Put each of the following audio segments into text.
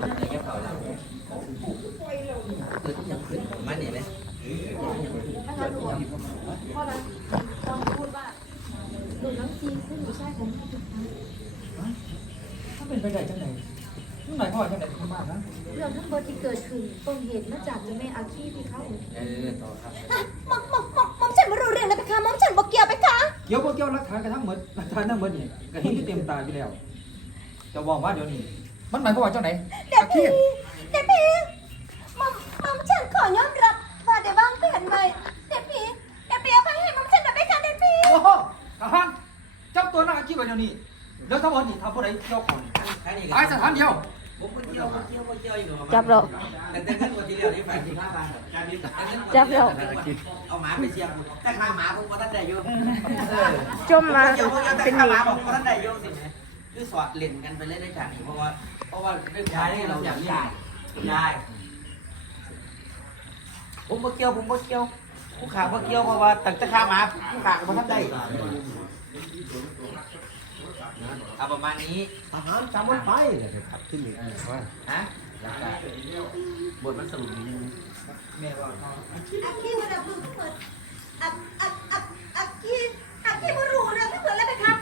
มันนี่ไหมนะคะลูกพ่อนะตอนพูดว่าดูน้ำจีนซึ่งหนูใช่ผมให้ทุกครั้งถ้าเป็นไปได้จังไหนนี่หมายความว่าจังไหนคุณมากนะเรื่องทั้งหมดที่เกิดขึ้นต้นเหตุมาจากเจ้าแม่อาคีที่เขาเออต่อครับหมอมหมอมหมอมหมอมฉันไม่รู้เรื่องเลยไปคะหมอมฉันบอกเกี่ยวไปคะเกี่ยวบ่เกี่ยวหลักฐานกระทั่งหมดหลักฐานทั้งหมดนี่ก็เห็นที่เต็มตาอยู่แล้ว จะบอกว่าเดี๋ยวนี้ มันหมายความว่าจังไหนเด็กอาชีพี่พเด็กพี่หมอมหมอมฉันขอยอมรับว่าได้วางแผนไว้เด็กพี่เด็กพี่เอาไปให้หมอมฉันหน่อยไปคะเด็กพี่โอ้โหทหารจับตัวนักอาชีพไว้เดี๋ยวนี้แล้วทั้งหมดนี่ทำผู้ใดเกี่ยวข้องแค่นี้ตายสถานเดียวผมเกี่ยวผมเกี่ยวผมเกี่ยวอยู่จับเราแต่แต่ท่านวันที่เดียวนี่ฝ่ายที่ห้าบาทจับเราเอาหมาไปเชียร์แต่ข้างหมาผมก็ท่านได้อยู่จมมาเกี่ยวกับแต่ข้างหมาผมก็ท่านได้อยู่สิ คือสอดเล่นกันไปเล่นได้จากนี้เพราะว่า เพราะว่าเรื่องย้ายเราอยากย้ายย้ายผมบ่เกี่ยวผมบ่เกี่ยวผู้ขาบ่เกี่ยวเพราะว่าตั้งแต่ข้ามาผู้ขาก็บ่ทันได้เอาประมาณนี้ทหารจำมันไปเลยครับที่นี่ว่าฮะบทมันสรุปนิดนึงแม่ว่าอาคีมันเอาเพิ่งเปิดอาอาอาอาคีอาคีมันรู้เรื่องไม่เหมือนเลยไปคะ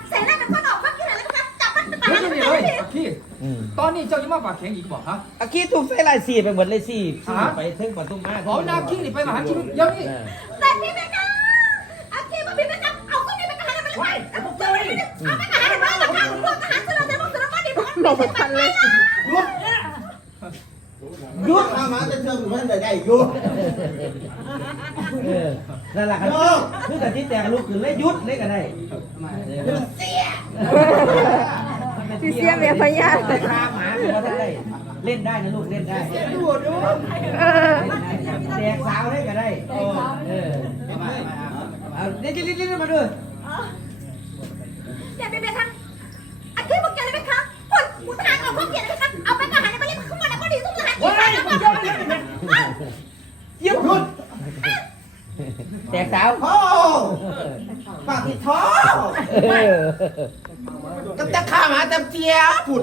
นี่เด็กเลยพี่อาชีพตอนนี้เจ้ายังมาปากแข็งอีกบอกฮะ อาคีถูกใส่ลายสีไปหมดเลยสิฮะ ไปถึงปทุมมาขอนาคีนี่ไปมหาชีวิตเดี๋ยวนี้ แต่พี่ไปคะอาคีมันพี่ไปคะเอาก็พี่ไปคะให้มันเลยเอาพวกเจ้าเลยเอาไปคะให้มันเลยค่ะพวกทหารสลับแต่พวกสลับมาดิพวกมันไม่ทันเลยยุดอามาจะเชิงเพื่อนได้ได้ยุดเออนั่นแหละครับคือแต่ที่แต่งลูกขึ้นเลยยุดเลยก็ได้ พี่เสียเมียพญาแต่ตามหาคือว่าท่านได้เล่นได้นะลูกเล่นได้แดกสาวได้ก็ได้เออเอาเล่นเล่นเล่นมาดูเดี๋ยวเดี๋ยวค่ะอาคีบอกแกเลยไหมคะคนผู้ทหารออกพวกเกียรติไหมคะเอาไปทหารไปเรียกขึ้นมาแล้วก็ดีทุกทหารอีกครั้งแล้วก็เยี่ยมยุดแดกสาวโอ้ปากที่ท้อ ก็จะข้ามาแต่เสียฝุ่น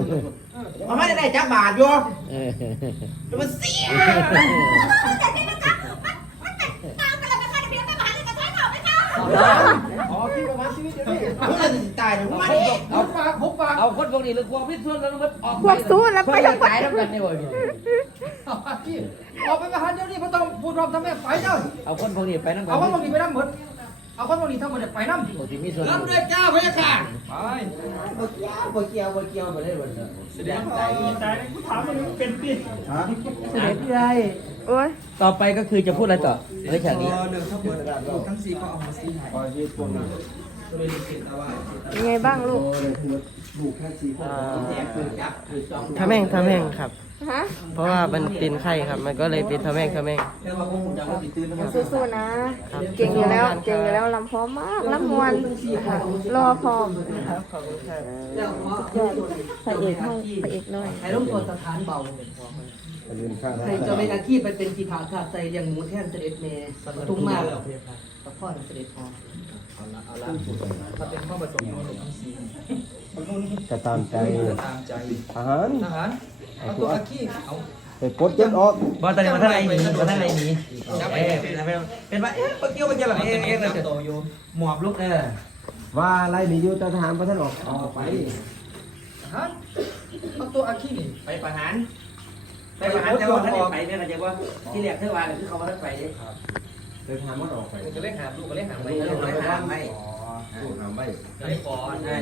มันไม่ได้ได้จักบาทอยู่เออมันเสียแต่นี่นะคะมันมันแต่ตามกันเลยนะคะเดี๋ยวพี่ไปมหาลัยกับท้ายเข่าไหมคะขอพี่ประมาณชีวิตเดี๋ยวนี้มึงจะตายเดี๋ยวมึงมาดิเอาปากผมปากเอาคนพวกนี้หรือพวกพิษส่วนแล้วมันออกพวกสู้แล้วไปทั้งตายทั้งกันนี่บอยอออกไปมหาเดี๋ยวนี้ไม่ต้องพูดรอบทำแม่ไปเจ้าเอาคนพวกนี้ไปนั่งกัเอาคนพวกนี้ไปนั่งหมด เอาคนพวกนี้ทั้งหมดไปนั่งพวกที่มีส่วนรับด้วยเจ้าพระยาค่ะไปบ่เกี่ยวบ่เกี่ยวบ่เกี่ยวบ่ได้บ่ได้แสดงใจใจกูถามมันเป็นปีหายไปได้ต่อไปก็คือจะพูดอะไรต่อเฮ้ยฉากนี้เรื่องทั้งหมดทั้งสี่ก็เอามาสี่หายก็เล ยเห็นแต่ว่ายังไงบ้างลูกทำแม่งทำแม่งครับ ฮะเพราะว่ามันเป็นไข้ครับ มันก็เลยเป็นทำแม่งทำแม่งแต่ว่าคงจะว่าติดตื่นนะครับสู้ๆนะ เก่งอยู่แล้ว เก่งอยู่แล้วลำพร้อมมากลำมวนค่ะรอพร้อมยอดพระเอกห้องพระเอกน้อยไอ้ลูกตัวสถานเบาใครจะเป็นอาชีพไปเป็นกีฬาขาดใจเลี้ยงหมูแท่นเสด็จเมย์ตุ้งมากตะพ่อเสด็จพอ ถ้าเป็นข้อประสงค์ของทั้งสี่ก็ตามใจจะตามใจทหารทหารเอาตัวอาคีเอาไปปลดเจ็ดออกบอลตอนนี้มาท่านไรหนีมาท่านไรหนีเอ๊ะเป็นไรเป็นว่าเอ๊ะปะเกี่ยวไปเกี่ยวหลังเอ๊ะเอ๊ะเราจะโตโยหมอบลุกเออว่าอะไรมีอยู่ต่ทหารบ่ทันออกออกไปทหารเอาตัวอาคีนี่ไปประหารไปประหารแต่ว่าท่านไปเนี่ยก็จะว่าที่เรียกเทวาคือเขาว่าท่านไปเนี่ย เดินทางมันออกไปจะเล่นหามลูกก็เล่นหามไปไม่ต้องไปหาไม่สู้หามไว้จะเล่นก่อ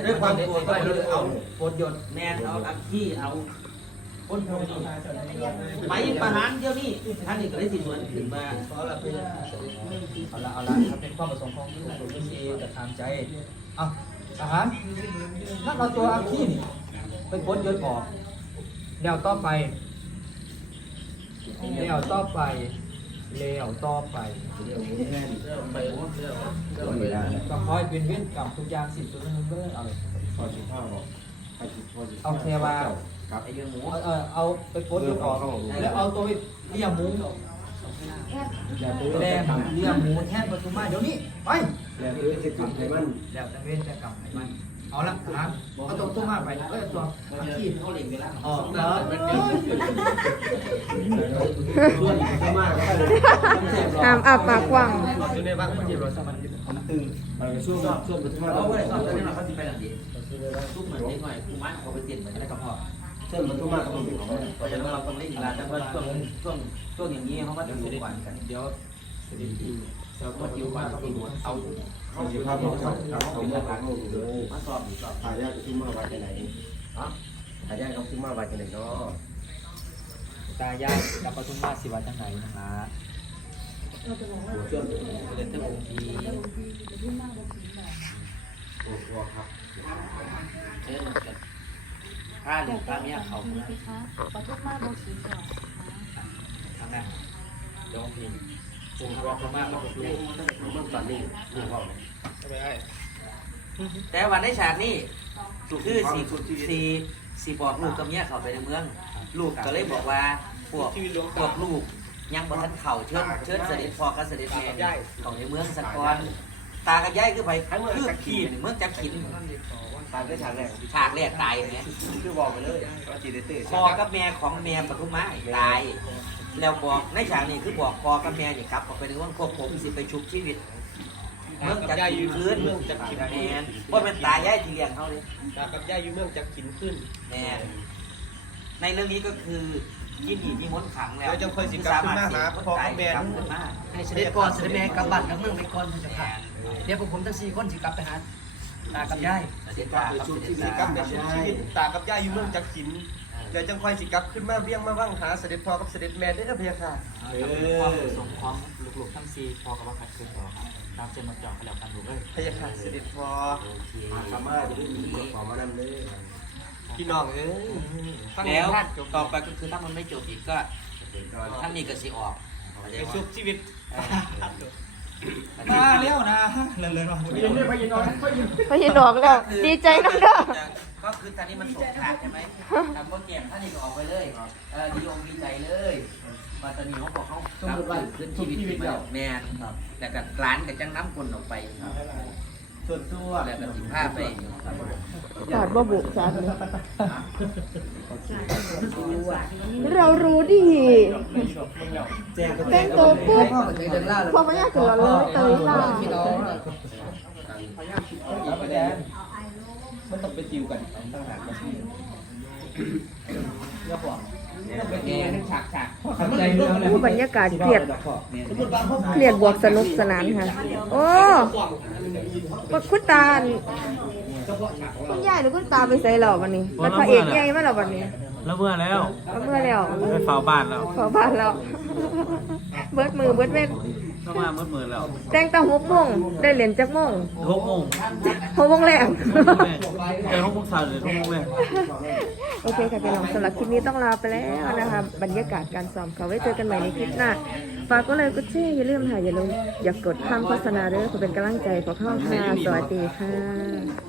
ด้วยความกลัวก็เลยเอาโคตรยนแมนเอาอักขี้เอาคนพวกนี้ไปประหารเดี๋ยวนี้ท่านนี่ก็ได้สิสวนขึ้นมาเพราะเอาละเอาละครับเป็นความประสงค์ของลูกผมไม่ใช่จะตามใจเอาทหารถ้าเราตัวอาคีนี่ไปพ้นยศออกแนวต่อไปแนวต่อไป แนวต่อไปก็คอยเป็นเว้นกรรมทุกอย่างสิบตัวนั้นเบ้อเอาพอสิข้าวออกไปสิพอสิเอาแค่ว่าครับไอ้เรื่องหมูเอาเออเอาไปโพสต์ออกแล้วเอาตัวไปเลี้ยงหมูอย่าตื้อแรงเลี้ยงหมูแทนปทุมมาเดี๋ยวนี้ไปอย่าตื้อสิกรรมให้มันแล้วแต่เว้นแต่กรรมให้มัน เอาละทหารเอาตัวตัวมาไปเอ้ยตัวอาคีเขาเล่นเวลาออกแล้วส่วนมากก็ได้ห้ามอาปากกว้างอยู่ในบ้านที่รถสมันผมตึงไปช่วงช่วงปฐมเขาไม่ได้สอบตอนนี้เขาสิไปหลังดีทุกเหมือนเด็กหน่อยกูมันเขาไปเตียนเหมือนได้กระเพาะช่วงปฐมก็ต้องเป็นของเพราะฉะนั้นเราต้องเล่นเวลาแต่ว่าช่วงช่วงช่วงอย่างนี้เขาก็จะรู้กว่ากันเดี๋ยว เสด็จที่เราก็อยู่บ้านเราเอาเขาอยู่ภาพของเขาเขาเมื่อวานเขาเลยมาสอบอีกสอบถ่ายยากขึ้นมาวัดที่ไหนอ๋อถ่ายยากเขาขึ้นมาวัดที่ไหนเนาะตายายกับปทุมมาสิวัจังไหนนะฮะช่วงเดินเที่ยวองค์ทีโอ้โหครับเชิญกันข้าหรือข้าเมียเขามีสิคะขอทุกมากโบสีก่อนครั้งแรกยอง ทีปูรอพม่ากับลูกเมื่อก่อนนี่ดูเขาแต่วันในฉากนี้คือสี่สี่สี่บอกลูกกับเมียเขาไปในเมือง ลูกก็เลยบอกว่าพวกพวกลูกยังบ่ทันเข่าเชิญเชิญเสด็จพ่อกับเสด็จแม่ของในเมืองสักก่อนตากับยายคือไปคือขี่เมืองจักขินถ่ายได้ฉากแรกฉากแรกตายเนี่ยคือบอกไปเลยว่าจีเดเต้พ่อกับแม่ของแม่ปทุมมาตาย แล้วบอกในฉากนี้คือบอกพ่อกับแม่นี่ครับออกไปในเมืองควบผมสิไปชุบชีวิตเมืองจักขินคืนเมืองจักขินแมนว่าเป็นตายายที่เลี้ยงเขาเลยตากับย่าอยู่เมืองจักขินขึ้นแมนในเรื่องนี้ก็คือยินดีมีมนต์ขังแล้วเดี๋ยวจะค่อยสิกลับขึ้นมาหาพ่อกับแม่กลับขึ้นมาให้เสด็จก่อนเสด็จแม่กลับบ้านกลับเมืองไปก่อนพระเจ้าค่ะเดี๋ยวพวกผมทั้งสี่คนสิกลับไปหาตากับยายเสด็จตาครับเสด็จสิกลัตาบในช่วงชีวิตตากับย่าอยู่เมืองจักขิน เดี๋ยวจังค่อยสิกลับขึ้นมาเวียงมาว่างหาเสด็จพ่อกับเสด็จแม่ได้อพะยะค่ะ เอความอสมพร้อมลูกๆทั้งสี่พอกับว่าขัดขืนต่อครับตามเจนมาจอกกันแล้วกันดูเลยพะยะค่ะเสด็จพ่อโอเคทำมาจะได้มีขอมานั่นเลยพี่น้องเอ้ยฟังแล้วท่านจบต่อไปก็คือถ้ามันไม่จบอีกก็ท่านนี่ก็สิออกเข้าใจไปว่าชุบชีวิตมาเลี้ยวนะเร็วๆมาเรียนเรียนไปยินนอนไปยินพอเห็นดอกแล้วดีใจน้ำเด้อ ก็คือตอนนี้มันสงขาดใช่ไหมทำก็เก็บท่านนี่ก็ออกไปเลยเออดีอกดีใจเลยมาตอนนี้เขาบอกเขากลับขึ้นชีวิตขึ้นมาแมนแต่กับร้านกับจังน้ำคนออกไปส่วนตัวแล้วก็สิบห้าไปกาดบ่บุสาธุเรารู้ดีแจ้งก็แต่งตัวปุ๊บพ่อกับเดินล่าเลยพอพญาเกิดเราเลยเตยล่า พี่น้องมันต้องไปติวกันตั้งหากมาที่เรียกว่าไปแกงฉากฉากขัดใจเรื่องเลยผู้บรรยากาศเครียดเครียดบวกสนุกสนานค่ะ โอ้คุณตาคุณยายหรือคุณตาไปใส่เราวันนี้แล้วพระเอกใหญ่มาเราวันนี้แล้วเมื่อแล้วเมื่อแล้วไปเฝ้าบ้านแล้วขอบ้านแล้วเบิดมือเบิดเว้น เข้ามามืดมืดแล้วแต่งแตั้งหกโมงได้เหรียญจักโมงหกโมงหกโมงแรกเจอหกโมงเช้าหรือหกโมงแรกโอเคค่ะพี่น้องสำหรับคลิปนี้ต้องลาไปแล้วนะคะ บรรยากาศการซ้อมเขาไว้เจอกันใหม่ในคลิปหน้าฝากก็เลยก็เช่อย่าลืมค่ะอย่าลืมอย่ากดข้ามโฆษณาเด้อเพื่อเป็นกำลังใจขอเข้าค่ะสวัสดีค่ะ